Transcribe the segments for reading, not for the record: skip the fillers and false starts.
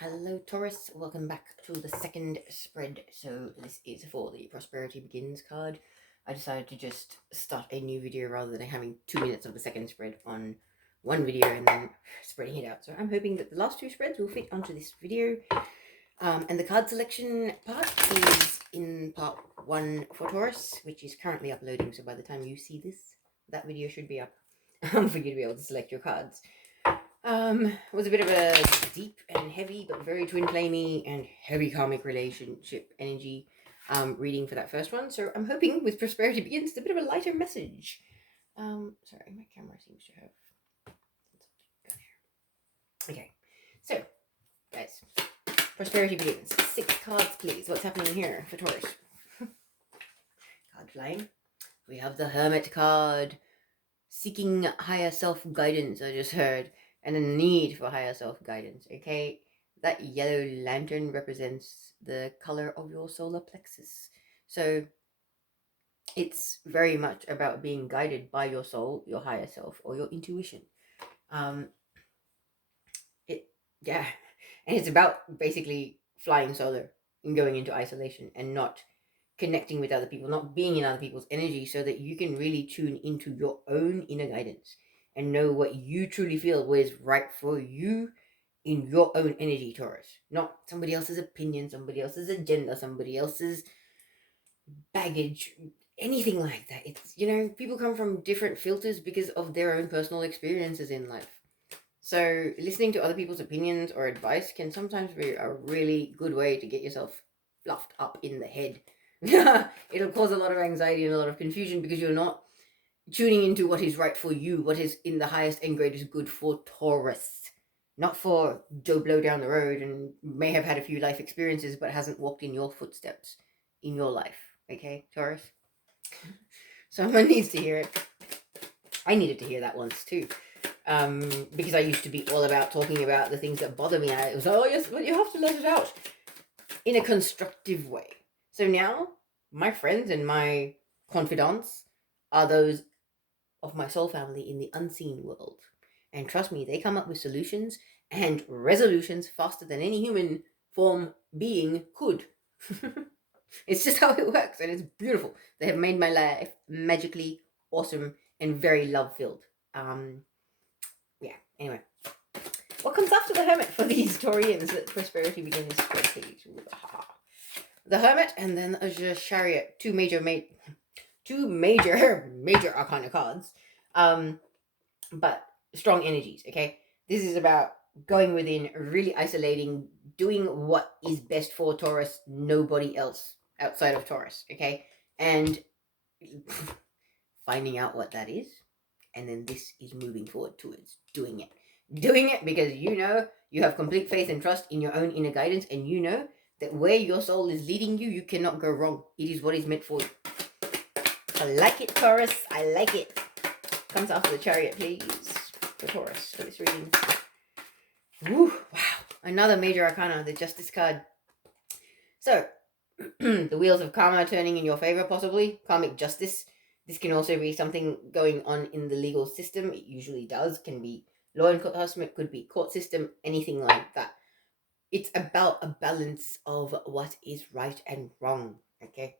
Hello Taurus, welcome back to the second spread. So this is for the Prosperity Begins card. I decided to just start a new video rather than having 2 minutes of the second spread on one video and then spreading it out. So I'm hoping that the last two spreads will fit onto this video. And the card selection part is in part 1 for Taurus, which is currently uploading. So by the time you see this, that video should be up for you to be able to select your cards. It was a bit of a deep and heavy, but very twin flamey and heavy karmic relationship energy reading for that first one. So I'm hoping with Prosperity Begins, it's a bit of a lighter message. Sorry, my camera seems to have. Okay, so guys, Prosperity Begins. 6 cards, please. What's happening here for Taurus? Card flying. We have the Hermit card. Seeking higher self guidance, I just heard. And a need for higher self-guidance, okay? That yellow lantern represents the color of your solar plexus. So it's very much about being guided by your soul, your higher self, or your intuition. And it's about basically flying solo and going into isolation and not connecting with other people, not being in other people's energy, so that you can really tune into your own inner guidance and know what you truly feel was right for you in your own energy, Taurus. Not somebody else's opinion, somebody else's agenda, somebody else's baggage, anything like that. It's, people come from different filters because of their own personal experiences in life. So listening to other people's opinions or advice can sometimes be a really good way to get yourself fluffed up in the head. It'll cause a lot of anxiety and a lot of confusion because you're not tuning into what is right for you, what is in the highest and greatest good for Taurus. Not for Joe Blow down the road and may have had a few life experiences but hasn't walked in your footsteps in your life. Okay, Taurus? Someone needs to hear it. I needed to hear that once too. Because I used to be all about talking about the things that bother me. It was, oh yes, but you have to let it out in a constructive way. So now, my friends and my confidants are those of my soul family in the unseen world. And trust me, they come up with solutions and resolutions faster than any human form being could. It's just how it works, and it's beautiful. They have made my life magically awesome and very love-filled. Anyway. What comes after the Hermit for these Taurians that Prosperity Begins page? The Hermit and then the Chariot. Two major arcana cards. But strong energies, okay? This is about going within, really isolating, doing what is best for Taurus, nobody else outside of Taurus, okay? And finding out what that is, and then this is moving forward towards doing it. Doing it because you have complete faith and trust in your own inner guidance, and you know that where your soul is leading you, you cannot go wrong. It is what is meant for you. I like it, Taurus. I like it. Comes after the Chariot, please. For Taurus, for this reading. Woo, wow. Another major arcana, the Justice card. So, the wheels of karma turning in your favor, possibly. Karmic justice. This can also be something going on in the legal system. It usually does. Can be law enforcement, could be court system, anything like that. It's about a balance of what is right and wrong, okay?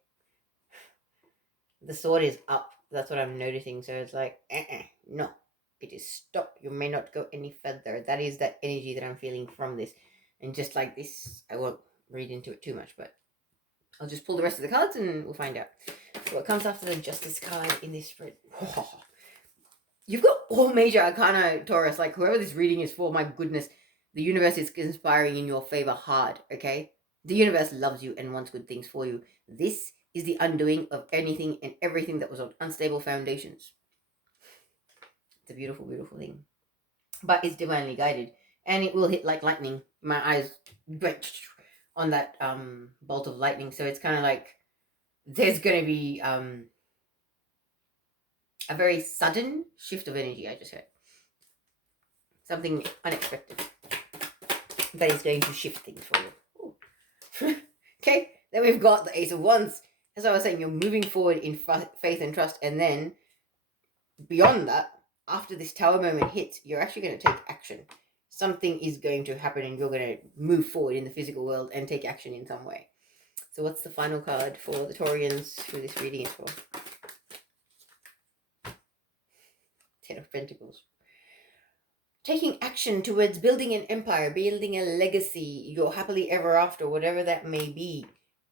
The sword is up. That's what I'm noticing. So it's like, no. It is stop. You may not go any further. That is that energy that I'm feeling from this. And just like this, I won't read into it too much, but I'll just pull the rest of the cards and we'll find out. So what comes after the Justice card in this spread? Oh, you've got all major arcana, Taurus. Like, whoever this reading is for, my goodness, the universe is conspiring in your favor hard, okay? The universe loves you and wants good things for you. This is the undoing of anything and everything that was on unstable foundations. It's a beautiful, beautiful thing. But it's divinely guided. And it will hit like lightning. My eyes went on that bolt of lightning. So it's kind of like there's going to be a very sudden shift of energy, I just heard. Something unexpected that is going to shift things for you. Okay, then we've got the Ace of Wands. As I was saying, you're moving forward in faith and trust. And then beyond that, after this Tower moment hits, you're actually going to take action. something is going to happen and you're going to move forward in the physical world and take action in some way. So what's the final card for the Taurians who this reading is for? Ten of Pentacles. Taking action towards building an empire, building a legacy, your happily ever after, whatever that may be.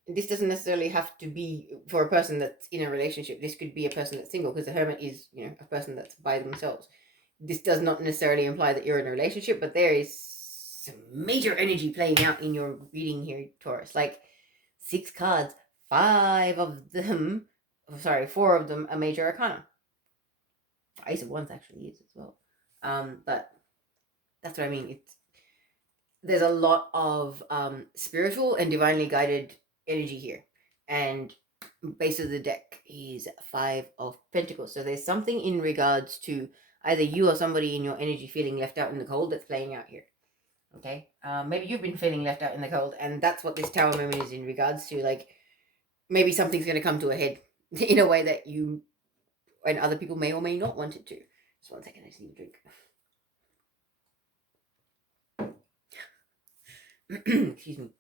This doesn't necessarily have to be for a person that's in a relationship. This could be a person that's single, because the Hermit is, a person that's by themselves. This does not necessarily imply that you're in a relationship, but there is some major energy playing out in your reading here, Taurus. Like 6 cards, 4 of them are major arcana. Ace of Wands actually is as well. But that's what I mean. There's a lot of spiritual and divinely guided energy here. And base of the deck is 5 of Pentacles. So there's something in regards to either you or somebody in your energy feeling left out in the cold that's playing out here. Okay? Maybe you've been feeling left out in the cold, and that's what this Tower moment is in regards to. Like, maybe something's going to come to a head in a way that you and other people may or may not want it to. Just one second, I just need a drink. Excuse me.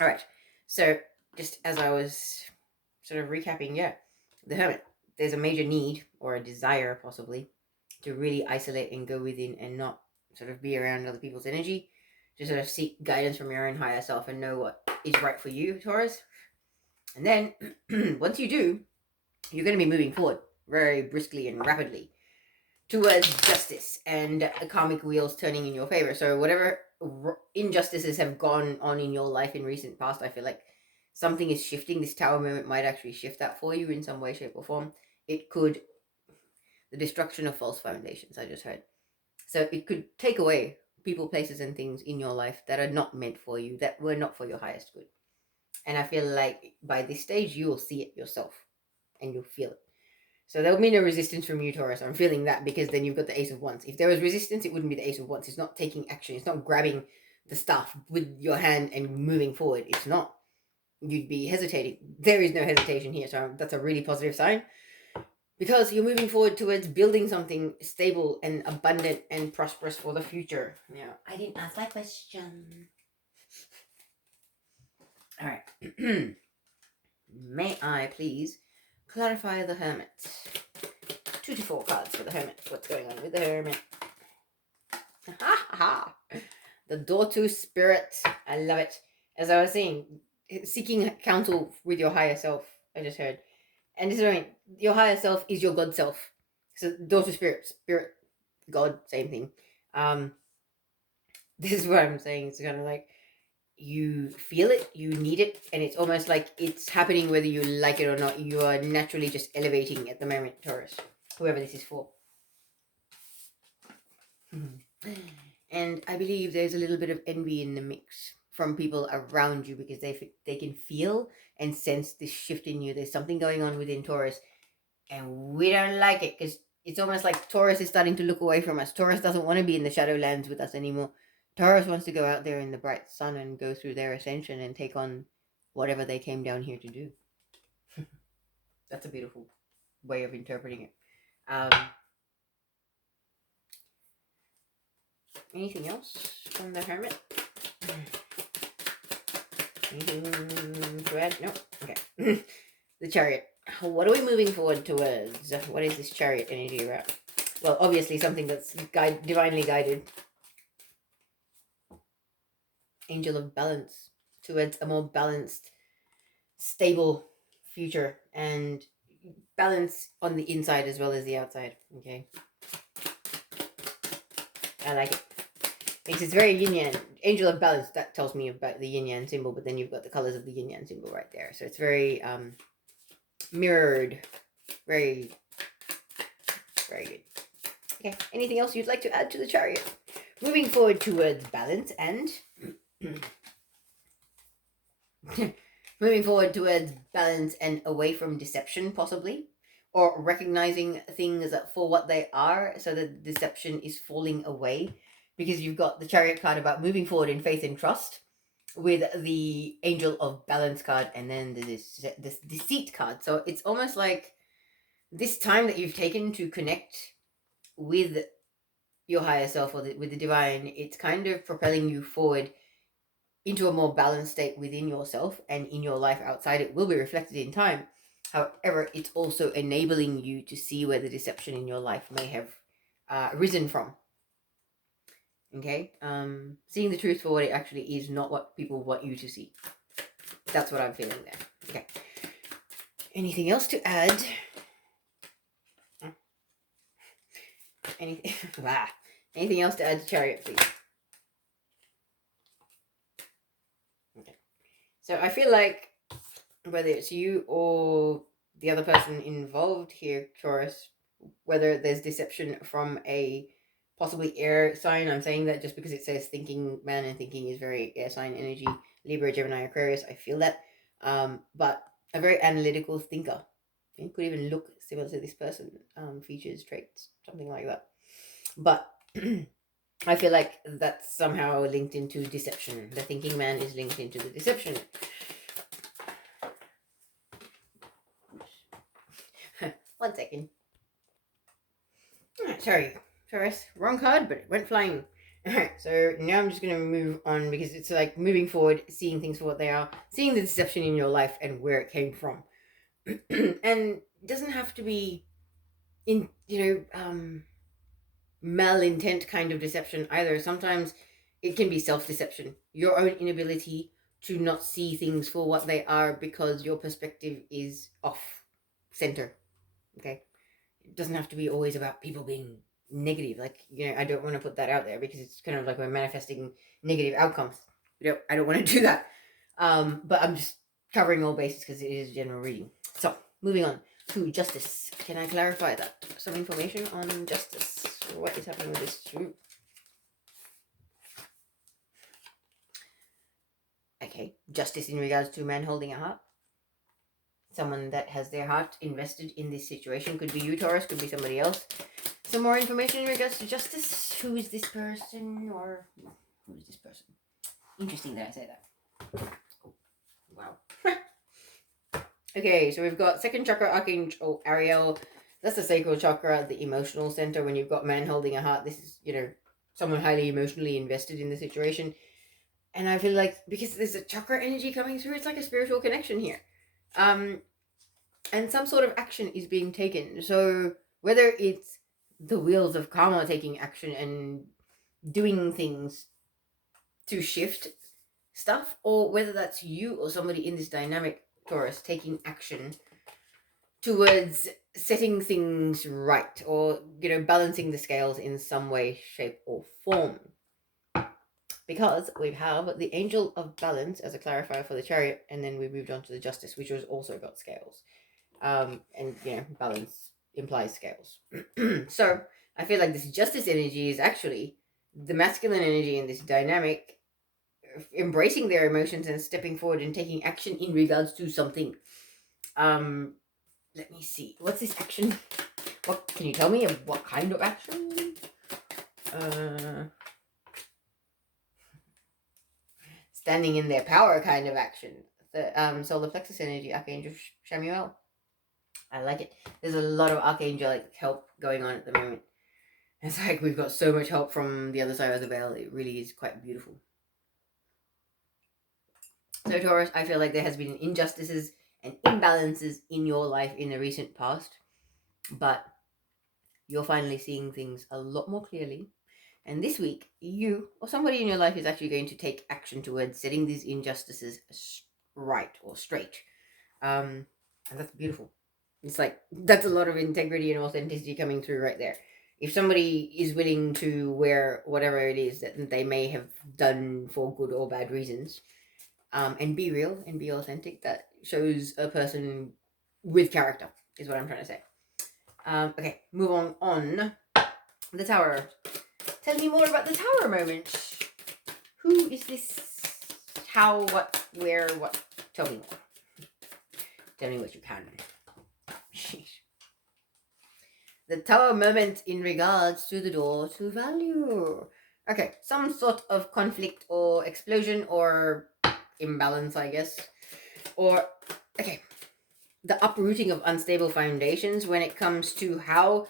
All right. So just as I was sort of recapping, the Hermit, there's a major need or a desire possibly to really isolate and go within and not sort of be around other people's energy, to sort of seek guidance from your own higher self and know what is right for you, Taurus. And then once you do, you're going to be moving forward very briskly and rapidly towards justice and karmic wheels turning in your favor. So whatever injustices have gone on in your life in recent past, I feel like something is shifting. This Tower moment might actually shift that for you in some way, shape, or form. It could, the destruction of false foundations, I just heard. So it could take away people, places, and things in your life that are not meant for you, that were not for your highest good. And I feel like by this stage, you will see it yourself and you'll feel it. So there will be no resistance from you, Taurus. I'm feeling that, because then you've got the Ace of Wands. If there was resistance, it wouldn't be the Ace of Wands. It's not taking action. It's not grabbing the stuff with your hand and moving forward. It's not. You'd be hesitating. There is no hesitation here. So that's a really positive sign, because you're moving forward towards building something stable and abundant and prosperous for the future. Now, I didn't ask my question. All right. May I please clarify the Hermit? 2 to 4 cards for the Hermit. What's going on with the Hermit? Ha ha! The door to spirit. I love it. As I was saying, seeking counsel with your higher self. I just heard. And this is right. Your higher self is your God self. So door to spirit. Spirit, God, same thing. This is what I'm saying. It's kind of like you feel it, you need it, and it's almost like it's happening whether you like it or not. You are naturally just elevating at the moment, Taurus, whoever this is for. And I believe there's a little bit of envy in the mix from people around you, because they can feel and sense this shift in you. There's something going on within Taurus, and we don't like it, because it's almost like Taurus is starting to look away from us. Taurus doesn't want to be in the Shadowlands with us anymore. Taurus wants to go out there in the bright sun and go through their ascension and take on whatever they came down here to do. That's a beautiful way of interpreting it. Anything else from the Hermit? Anything to add? No? Okay. The Chariot. What are we moving forward towards? What is this Chariot energy about? Well, obviously something that's divinely guided. Angel of Balance, towards a more balanced, stable future, and balance on the inside as well as the outside. Okay, I like it. Because it's very yin yang. Angel of Balance, that tells me about the yin yang symbol, but then you've got the colors of the yin yang symbol right there. So it's very mirrored. Very, very good. Okay, anything else you'd like to add to the Chariot? Moving forward towards balance and moving forward towards balance and away from deception, possibly, or recognizing things for what they are, so that the deception is falling away, because you've got the Chariot card about moving forward in faith and trust, with the Angel of Balance card, and then this Deceit card. So it's almost like this time that you've taken to connect with your higher self or with the divine, it's kind of propelling you forward into a more balanced state within yourself, and in your life outside it will be reflected in time. However, it's also enabling you to see where the deception in your life may have risen from. Okay, seeing the truth for what it actually is, not what people want you to see. That's what I'm feeling there. Okay, anything else to add? Anything? Anything else to add to Chariot, please? Okay, so I feel like whether it's you or the other person involved here, Taurus, whether there's deception from a possibly air sign. I'm saying that just because it says thinking man, and thinking is very air sign energy, Libra, Gemini, Aquarius. I feel that. But a very analytical thinker. You could even look similar to this person, features, traits, something like that. But I feel like that's somehow linked into deception. The thinking man is linked into the deception. One second. Sorry, Taurus, wrong card, but it went flying. Alright, so now I'm just going to move on, because it's like moving forward, seeing things for what they are, seeing the deception in your life and where it came from. And it doesn't have to be in, malintent kind of deception either. Sometimes it can be self-deception, your own inability to not see things for what they are because your perspective is off center. Okay, it doesn't have to be always about people being negative. Like, I don't want to put that out there, because it's kind of like we're manifesting negative outcomes. I don't want to do that. But I'm just covering all bases because it is a general reading. So moving on to justice. Can I clarify that? Some information on justice. What is happening with this too? Okay, justice in regards to a man holding a heart. Someone that has their heart invested in this situation. Could be you, Taurus, could be somebody else. Some more information in regards to justice. Who is this person, or who is this person? Interesting that I say that. Oh, wow. Okay, so we've got second chakra, Archangel Ariel. That's the sacral chakra, the emotional center. When you've got man holding a heart, this is, someone highly emotionally invested in the situation. And I feel like, because there's a chakra energy coming through, it's like a spiritual connection here. And some sort of action is being taken. So whether it's the wheels of karma taking action and doing things to shift stuff, or whether that's you or somebody in this dynamic, Taurus, taking action towards setting things right, or balancing the scales in some way, shape, or form. Because we have the Angel of Balance as a clarifier for the Chariot, and then we moved on to the Justice, which was also got scales. And balance implies scales. So I feel like this Justice energy is actually the masculine energy in this dynamic, embracing their emotions and stepping forward and taking action in regards to something. Let me see. What's this action? What can you tell me of what kind of action? Standing in their power kind of action. The solar plexus energy, Archangel Samuel. I like it. There's a lot of archangelic help going on at the moment. It's like we've got so much help from the other side of the veil. It really is quite beautiful. So Taurus, I feel like there has been injustices and imbalances in your life in the recent past, but you're finally seeing things a lot more clearly. And this week, you or somebody in your life is actually going to take action towards setting these injustices right or straight. And that's beautiful. It's like, that's a lot of integrity and authenticity coming through right there. If somebody is willing to wear whatever it is that they may have done for good or bad reasons, and be real and be authentic, that shows a person with character, is what I'm trying to say. Okay, move on. The Tower. Tell me more about the Tower moment. Who is this? How? What? Where? What? Tell me more. Tell me what you can. Sheesh. The Tower moment in regards to the door to value. Okay, some sort of conflict or explosion or imbalance, I guess. Or, okay, the uprooting of unstable foundations when it comes to how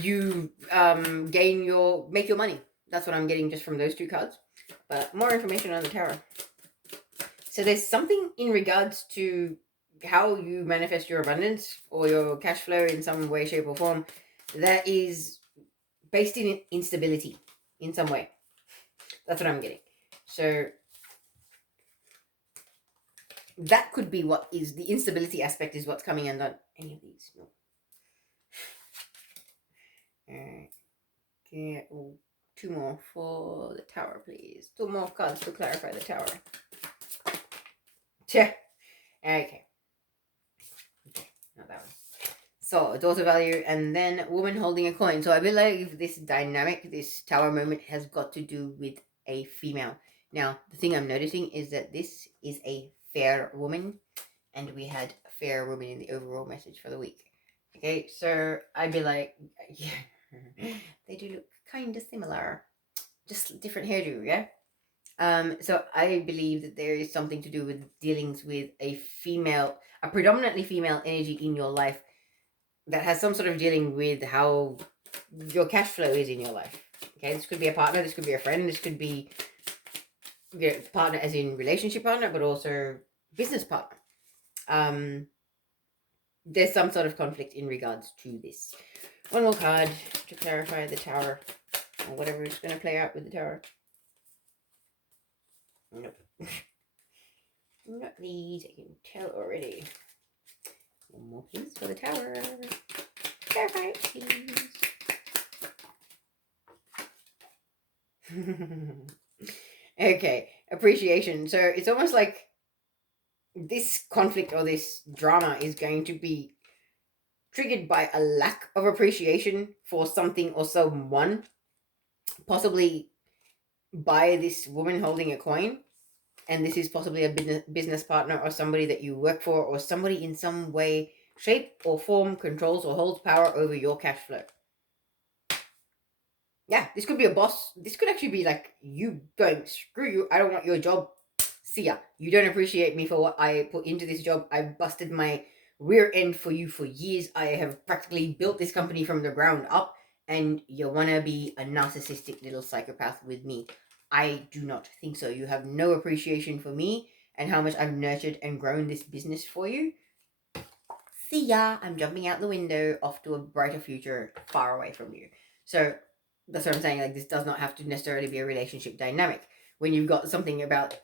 you make your money. That's what I'm getting just from those two cards. But more information on the tarot. So there's something in regards to how you manifest your abundance or your cash flow in some way, shape, or form that is based in instability in some way. That's what I'm getting. So that could be what is the instability aspect is what's coming undone. Any of these? No. Okay. Oh, two more for the tower, please. Two more cards to clarify the tower. Okay. Okay, not that one. So, daughter value, and then woman holding a coin. So I believe this dynamic, this tower moment, has got to do with a female. Now, the thing I'm noticing is that this is a fair woman, and we had a fair woman in the overall message for the week. Okay, so I'd be like, yeah, they do look kind of similar, just different hairdo, yeah? So I believe that there is something to do with dealings with a predominantly female energy in your life that has some sort of dealing with how your cash flow is in your life. Okay, this could be a partner, this could be a friend, this could be partner as in relationship partner, but also business partner. There's some sort of conflict in regards to this. One more card to clarify the tower, or whatever is going to play out with the tower. Nope. Not these, I can tell already. One more please for the tower. Clarify it, please. Okay, appreciation. So it's almost like this conflict or this drama is going to be triggered by a lack of appreciation for something or someone, possibly by this woman holding a coin. And this is possibly a business partner or somebody that you work for, or somebody in some way, shape, or form controls or holds power over your cash flow. Yeah, this could be a boss. This could actually be like you going, screw you, I don't want your job. See ya. You don't appreciate me for what I put into this job. I busted my rear end for you for years. I have practically built this company from the ground up, and you want to be a narcissistic little psychopath with me. I do not think so. You have no appreciation for me and how much I've nurtured and grown this business for you. See ya. I'm jumping out the window off to a brighter future far away from you. So that's what I'm saying. Like, this does not have to necessarily be a relationship dynamic. When you've got something about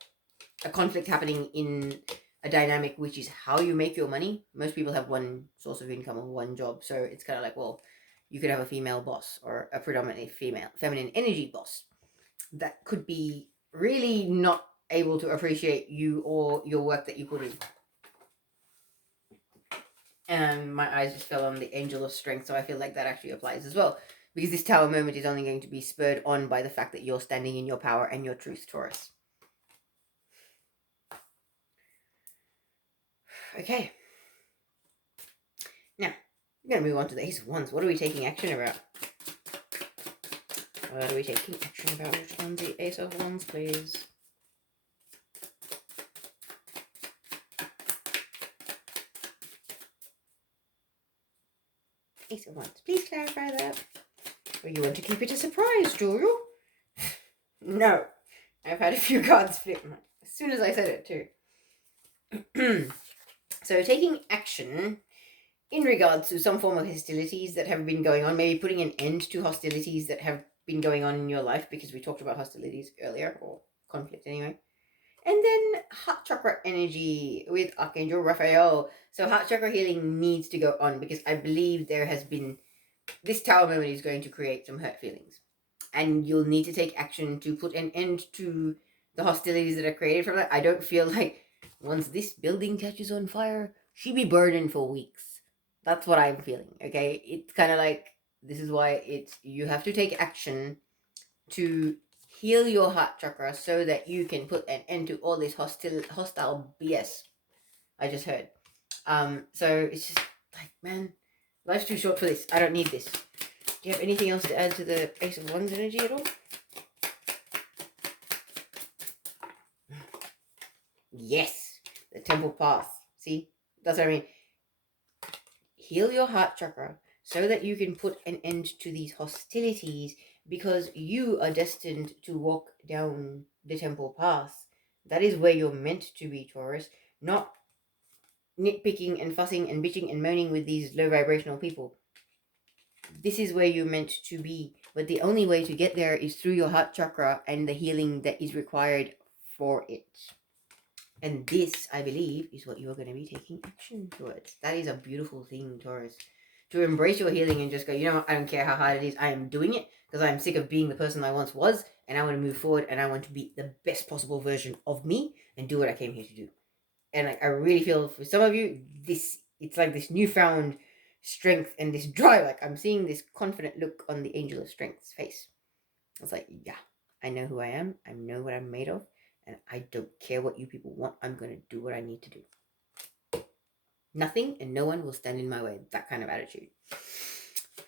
a conflict happening in a dynamic, which is how you make your money. Most people have one source of income or one job. So it's kind of like, well, you could have a female boss or a predominantly feminine energy boss that could be really not able to appreciate you or your work that you put in. And my eyes just fell on the angel of strength, so I feel like that actually applies as well, because this tower moment is only going to be spurred on by the fact that you're standing in your power and your truth, Taurus. Okay, now I'm going to move on to the Ace of Wands. What are we taking action about? What are we taking action about on the Ace of Wands, please? Ace of Wands, please clarify that. Or you want to keep it a surprise, do you? No. I've had a few cards flip as soon as I said it too. So taking action in regards to some form of hostilities that have been going on, maybe putting an end to hostilities that have been going on in your life, because we talked about hostilities earlier, or conflict anyway. And then heart chakra energy with Archangel Raphael. So heart chakra healing needs to go on, because I believe there has been, this tower moment is going to create some hurt feelings. And you'll need to take action to put an end to the hostilities that are created from that. I don't feel like once this building catches on fire, she'll be burdened for weeks. That's what I'm feeling, okay? It's kind of like, this is why you have to take action to heal your heart chakra so that you can put an end to all this hostile BS I just heard. So it's just like, man, life's too short for this. I don't need this. Do you have anything else to add to the Ace of Wands energy at all? Yes, the temple path. See, that's what I mean. Heal your heart chakra so that you can put an end to these hostilities, because you are destined to walk down the temple path. That is where you're meant to be, Taurus, not nitpicking and fussing and bitching and moaning with these low vibrational people. This is where you're meant to be, but the only way to get there is through your heart chakra and the healing that is required for it. And this, I believe, is what you are going to be taking action towards. That is a beautiful thing, Taurus. To embrace your healing and just go, you know what, I don't care how hard it is, I am doing it because I'm sick of being the person I once was, and I want to move forward and I want to be the best possible version of me and do what I came here to do. And I really feel for some of you, it's like this newfound strength and this drive. Like I'm seeing this confident look on the angel of strength's face. It's like, yeah, I know who I am. I know what I'm made of. And I don't care what you people want. I'm going to do what I need to do. Nothing and no one will stand in my way. That kind of attitude.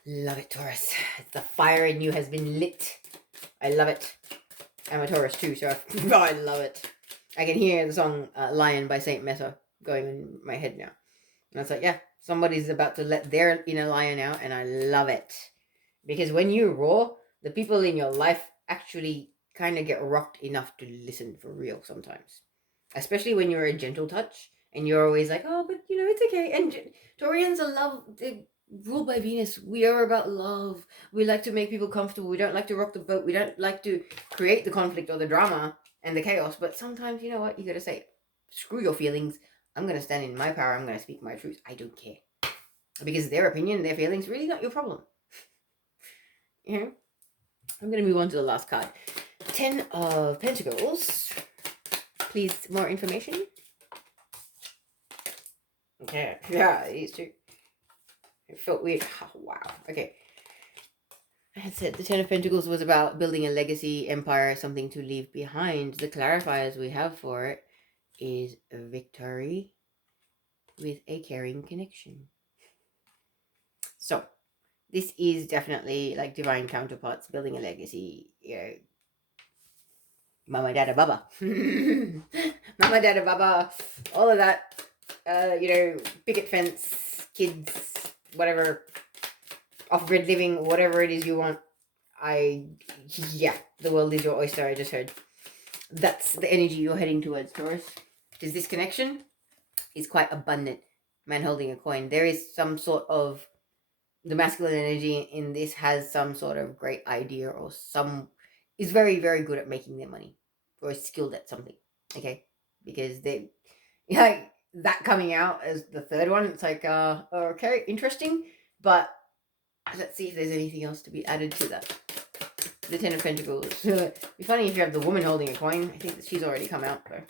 Love it, Taurus. The fire in you has been lit. I love it. I'm a Taurus too, so I love it. I can hear the song Lion by Saint Mesa going in my head now. And it's like, yeah, somebody's about to let their inner lion out, and I love it. Because when you roar, the people in your life actually kind of get rocked enough to listen for real sometimes. Especially when you're a gentle touch and you're always like, oh, but you know, it's okay. And Taurians are love, they're ruled by Venus. We are about love. We like to make people comfortable. We don't like to rock the boat. We don't like to create the conflict or the drama and the chaos. But sometimes, you know what? You got to say, screw your feelings. I'm going to stand in my power. I'm going to speak my truth. I don't care. Because their opinion, their feelings, really not your problem. You know? I'm going to move on to the last card. 10 of Pentacles. Please, more information. Okay. Yeah, these two. It felt weird. Oh, wow. Okay. I had said the Ten of Pentacles was about building a legacy, empire, something to leave behind. The clarifiers we have for it is a victory with a caring connection. So, this is definitely like divine counterparts, building a legacy, you know, mama, dada, baba. Mama, dada, baba, all of that, you know, picket fence, kids, whatever, off-grid living, whatever it is you want. Yeah, the world is your oyster, I just heard. That's the energy you're heading towards, Taurus. Because this connection is quite abundant. Man holding a coin. There is some sort of, the masculine energy in this has some sort of great idea or is very, very good at making their money or is skilled at something. Okay? Because they, like, that coming out as the third one, it's like, okay, interesting. But let's see if there's anything else to be added to that. The Ten of Pentacles. It'd be funny if you have the woman holding a coin. I think that she's already come out, though.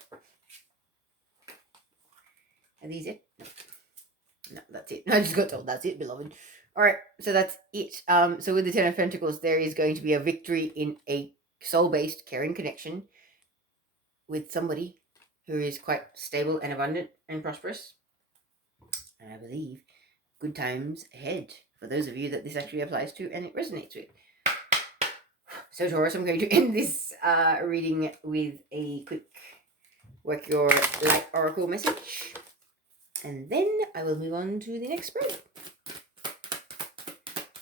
Are these it? No, that's it. I just got told that's it, beloved. All right, so that's it. So with the Ten of Pentacles, there is going to be a victory in a soul-based caring connection with somebody who is quite stable and abundant and prosperous. And I believe good times ahead for those of you that this actually applies to and it resonates with. So Taurus, I'm going to end this reading with a quick work your light oracle message. And then I will move on to the next spread.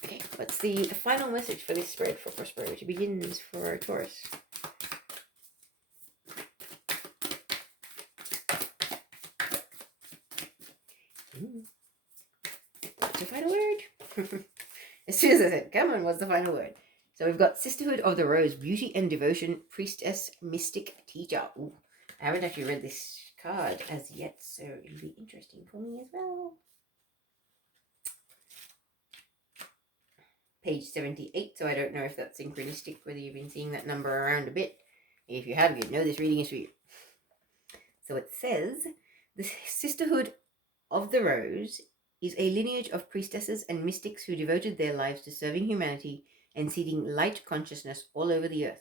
Okay, what's the final message for this spread for prosperity begins for Taurus? What's the final word? As soon as I said, come on, what's the final word? So we've got Sisterhood of the Rose, Beauty and Devotion, Priestess, Mystic, Teacher. Ooh, I haven't actually read this card as yet, so it'll be interesting for me as well. Page 78, so I don't know if that's synchronistic, whether you've been seeing that number around a bit. If you have, you know this reading is for you. So it says, the Sisterhood of the Rose is a lineage of priestesses and mystics who devoted their lives to serving humanity and seeding light consciousness all over the earth.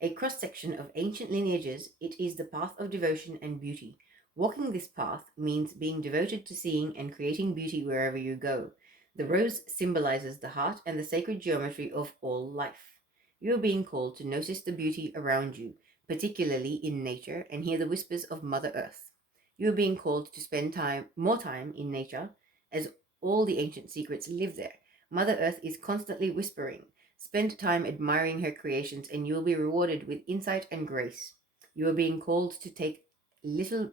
A cross-section of ancient lineages, it is the path of devotion and beauty. Walking this path means being devoted to seeing and creating beauty wherever you go. The rose symbolizes the heart and the sacred geometry of all life. You are being called to notice the beauty around you, particularly in nature, and hear the whispers of Mother Earth. You are being called to spend more time in nature, as all the ancient secrets live there. Mother Earth is constantly whispering. Spend time admiring her creations and you will be rewarded with insight and grace. You are being called to take a little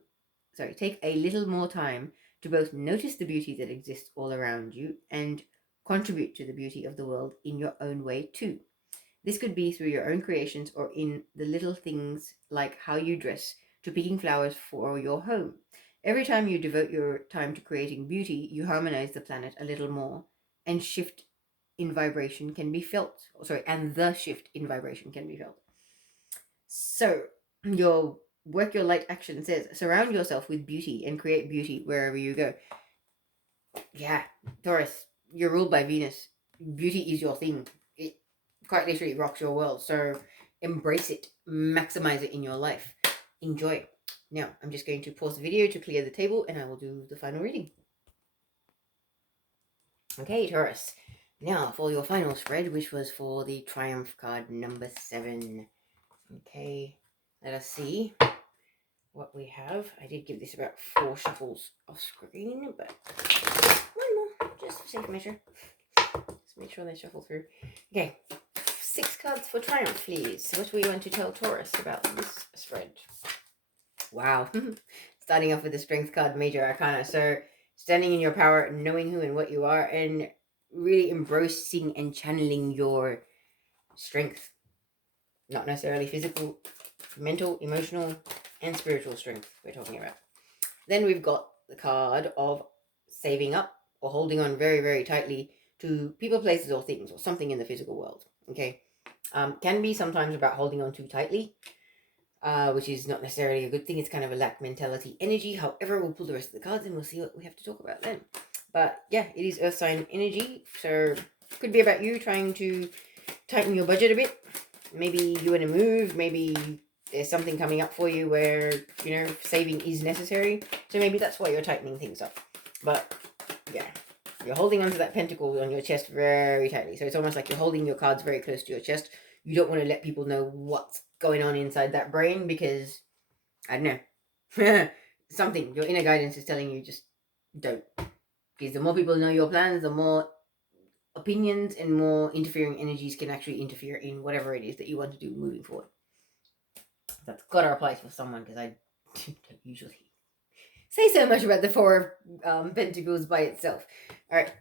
more time to both notice the beauty that exists all around you and contribute to the beauty of the world in your own way too. This could be through your own creations or in the little things like how you dress to picking flowers for your home. Every time you devote your time to creating beauty, you harmonize the planet a little more and shift in vibration can be felt. And the shift in vibration can be felt. So, your work your light action says surround yourself with beauty and create beauty wherever you go. Yeah, Taurus, you're ruled by Venus. Beauty is your thing. It quite literally rocks your world. So embrace it, maximize it in your life. Enjoy. Now, I'm just going to pause the video to clear the table and I will do the final reading. Okay, Taurus. Now, for your final spread, which was for the Triumph card number 7. Okay, let us see what we have. I did give this about 4 shuffles off screen, but one more, just for safe measure. Just make sure they shuffle through. Okay, 6 cards for Triumph, please. What do we want to tell Taurus about this spread? Wow. Starting off with the Strength card, Major Arcana. So, standing in your power, knowing who and what you are, and really embracing and channeling your strength. Not necessarily physical, mental, emotional, and spiritual strength we're talking about. Then we've got the card of saving up or holding on very, very tightly to people, places, or things, or something in the physical world. Okay, can be sometimes about holding on too tightly, which is not necessarily a good thing. It's kind of a lack mentality energy. However, we'll pull the rest of the cards and we'll see what we have to talk about then. But yeah, it is Earth sign energy, so could be about you trying to tighten your budget a bit. Maybe you want to move. Maybe there's something coming up for you where, saving is necessary. So maybe that's why you're tightening things up. But yeah, you're holding onto that pentacle on your chest very tightly. So it's almost like you're holding your cards very close to your chest. You don't want to let people know what's going on inside that brain because, I don't know, something, your inner guidance is telling you just don't. Because the more people know your plans, the more opinions and more interfering energies can actually interfere in whatever it is that you want to do moving forward. That's gotta apply for someone because I don't usually say so much about the 4 of Pentacles by itself. Alright,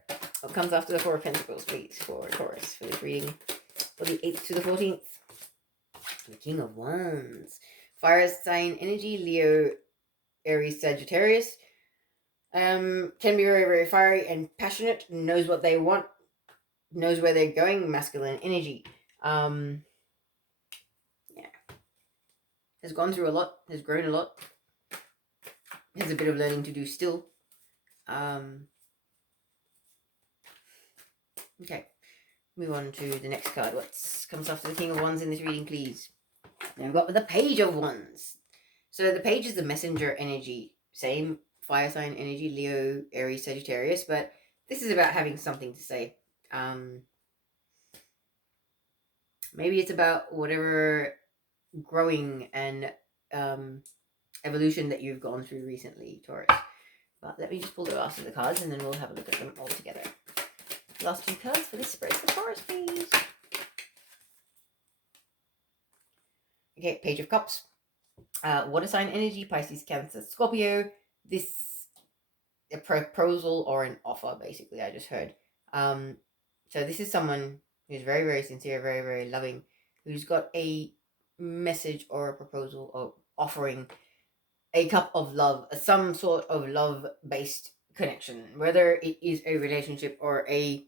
what comes after the 4 of Pentacles, please, for Taurus, for this reading for the 8th to the 14th? The King of Wands. Fire sign energy, Leo, Aries, Sagittarius. Can be very, very fiery and passionate, knows what they want, knows where they're going, masculine energy. Has gone through a lot, has grown a lot, has a bit of learning to do still. Okay, move on to the next card. What comes after the King of Wands in this reading, please? Now we've got the Page of Wands. So the Page is the messenger energy, same fire sign energy, Leo, Aries, Sagittarius, but this is about having something to say. Maybe it's about whatever growing and evolution that you've gone through recently, Taurus. But let me just pull the last of the cards and then we'll have a look at them all together. Last 2 cards for this spread for Taurus, please. Okay, Page of Cups. Water sign energy, Pisces, Cancer, Scorpio. This a proposal or an offer, basically, I just heard. So this is someone who's very, very sincere, very, very loving, who's got a message or a proposal or offering a cup of love, some sort of love-based connection, whether it is a relationship or a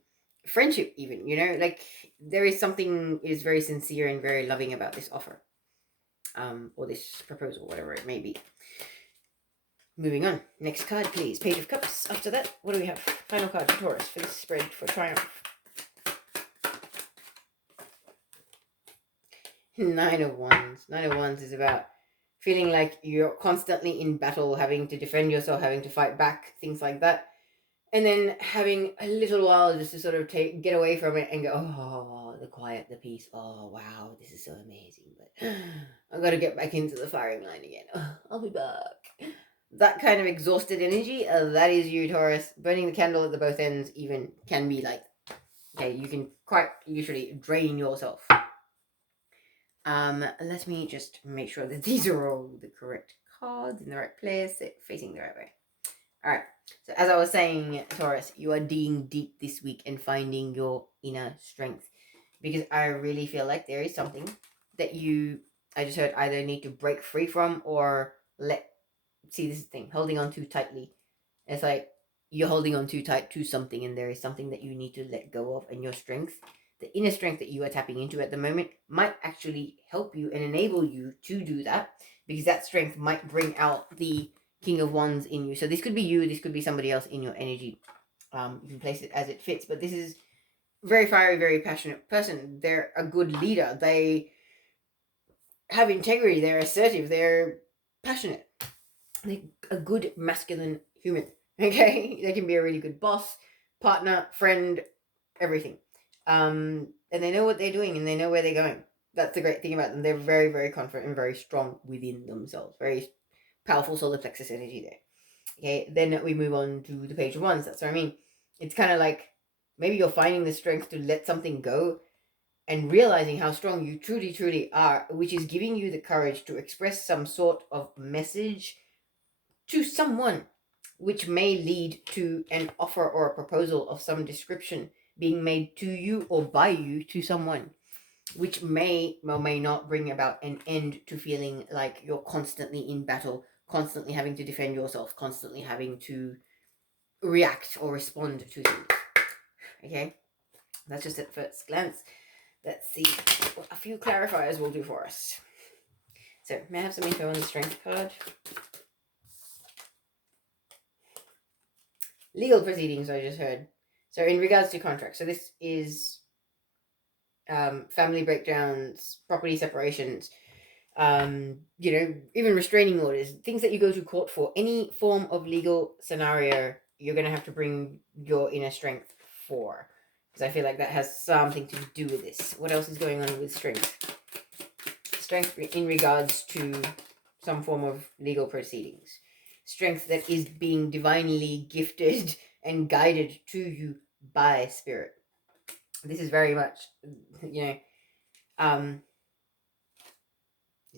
friendship even, like there is something is very sincere and very loving about this offer, or this proposal, whatever it may be. Moving on. Next card, please. Page of Cups. After that, what do we have? Final card for Taurus for this spread for Triumph. 9 of Wands. 9 of Wands is about feeling like you're constantly in battle, having to defend yourself, having to fight back, things like that. And then having a little while just to sort of get away from it and go, oh, the quiet, the peace. Oh, wow, this is so amazing. But I've got to get back into the firing line again. Oh, I'll be back. That kind of exhausted energy, that is you, Taurus. Burning the candle at the both ends even can be like Okay, you can quite literally drain yourself. Let me just make sure that these are all the correct cards in the right place, facing the right way. All right. So as I was saying, Taurus, you are digging deep this week and finding your inner strength, because I really feel like there is something that I just heard, either need to break free from or see this thing, holding on too tightly. It's like you're holding on too tight to something, and there is something that you need to let go of, and your strength, the inner strength that you are tapping into at the moment, might actually help you and enable you to do that, because that strength might bring out the King of Wands in you. So this could be you, this could be somebody else in your energy. You can place it as it fits, but this is very fiery, very passionate person. They're a good leader. They have integrity. They're assertive. They're passionate. They're a good masculine human. Okay, they can be a really good boss, partner, friend, everything. And they know what they're doing and they know where they're going. That's the great thing about them. They're very, very confident and very strong within themselves. Very powerful solar plexus energy there. Okay, then we move on to the Page of Wands. That's what I mean. It's kind of like maybe you're finding the strength to let something go and realizing how strong you truly, truly are, which is giving you the courage to express some sort of message to someone, which may lead to an offer or a proposal of some description being made to you or by you to someone, which may or may not bring about an end to feeling like you're constantly in battle, constantly having to defend yourself, constantly having to react or respond to things. Okay, that's just at first glance. Let's see what a few clarifiers will do for us. So, may I have some info on the strength card? Legal proceedings, I just heard. So, in regards to contracts, so this is family breakdowns, property separations, even restraining orders, things that you go to court for, any form of legal scenario, you're going to have to bring your inner strength for. Because I feel like that has something to do with this. What else is going on with strength? Strength in regards to some form of legal proceedings. Strength that is being divinely gifted and guided to you by spirit. This is very much, is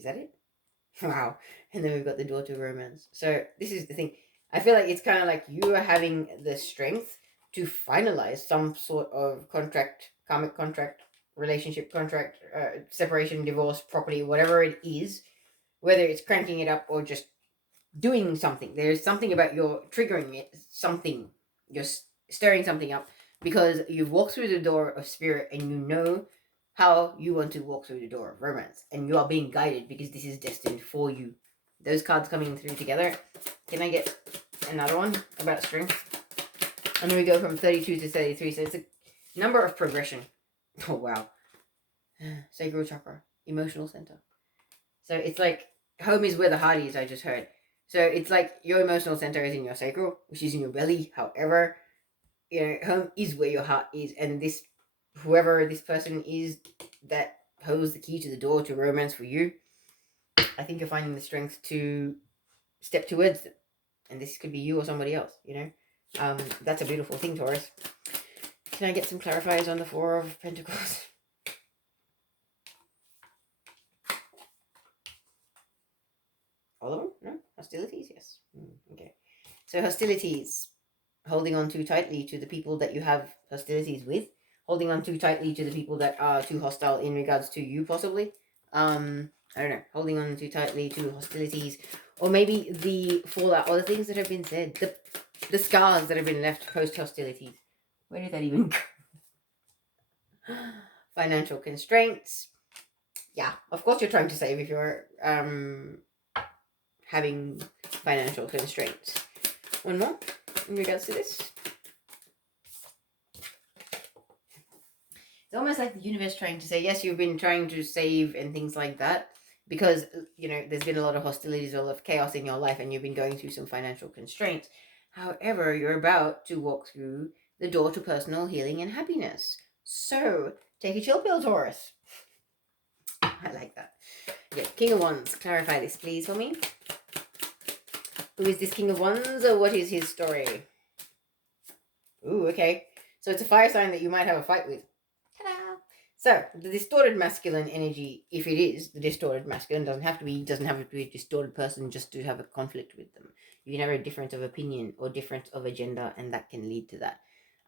that it? Wow. And then we've got the door to romance. So this is the thing. I feel like it's kind of like you are having the strength to finalize some sort of contract, karmic contract, relationship contract, separation, divorce, property, whatever it is, whether it's cranking it up or just doing something. There's something about you're triggering it, something, you're stirring something up because you've walked through the door of spirit and you know how you want to walk through the door of romance, and you are being guided because this is destined for you. Those cards coming through together. Can I get another one about strength? And then we go from 32 to 33, so it's a number of progression. Oh wow. Sacral chakra, emotional center. So it's like home is where the heart is, I just heard. So it's like your emotional center is in your sacral, which is in your belly. However, home is where your heart is, and this, whoever this person is that holds the key to the door to romance for you, I think you're finding the strength to step towards them. And this could be you or somebody else, That's a beautiful thing, Taurus. Can I get some clarifiers on the Four of Pentacles? All of them? No? Hostilities? Yes. Okay. So hostilities. Holding on too tightly to the people that you have hostilities with. Holding on too tightly to the people that are too hostile in regards to you, possibly. I don't know. Holding on too tightly to hostilities. Or maybe the fallout, or the things that have been said. The scars that have been left post-hostilities. Where did that even go? Financial constraints. Yeah, of course you're trying to save if you're having financial constraints. One more in regards to this. It's almost like the universe trying to say, yes, you've been trying to save and things like that because, there's been a lot of hostilities, a lot of chaos in your life, and you've been going through some financial constraints. However, you're about to walk through the door to personal healing and happiness. So, take a chill pill, Taurus. I like that. Yeah, King of Wands, clarify this, please, for me. Who is this King of Wands, or what is his story? Ooh, okay. So it's a fire sign that you might have a fight with. Ta-da! So the distorted masculine energy, if it is the distorted masculine, doesn't have to be a distorted person just to have a conflict with them. You can have a difference of opinion or difference of agenda, and that can lead to that.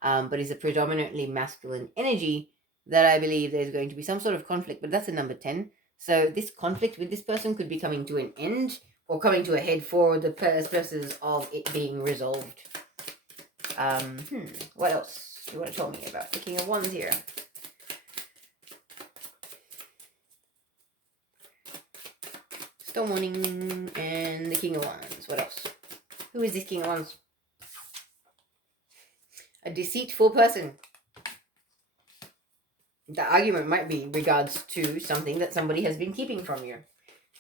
But it's a predominantly masculine energy that I believe there's going to be some sort of conflict, but that's a number 10. So this conflict with this person could be coming to an end or coming to a head for the purposes of it being resolved. What else do you want to tell me about the King of Wands here? Storm Warning and the King of Wands. What else? Who is this King of Wands? A deceitful person. The argument might be in regards to something that somebody has been keeping from you.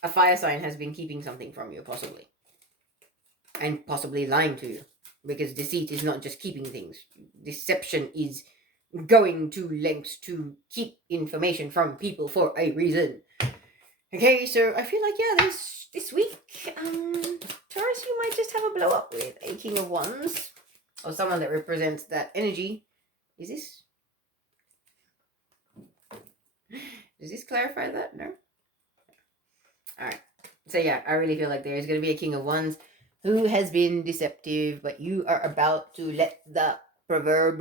A fire sign has been keeping something from you, possibly. And possibly lying to you. Because deceit is not just keeping things. Deception is going to lengths to keep information from people for a reason. Okay, so I feel like, yeah, this week, Taurus, you might just have a blow up with a King of Wands. Or someone that represents that energy. Is this? Does this clarify that? No? Alright. So yeah, I really feel like there is going to be a King of Wands who has been deceptive, but you are about to let the proverb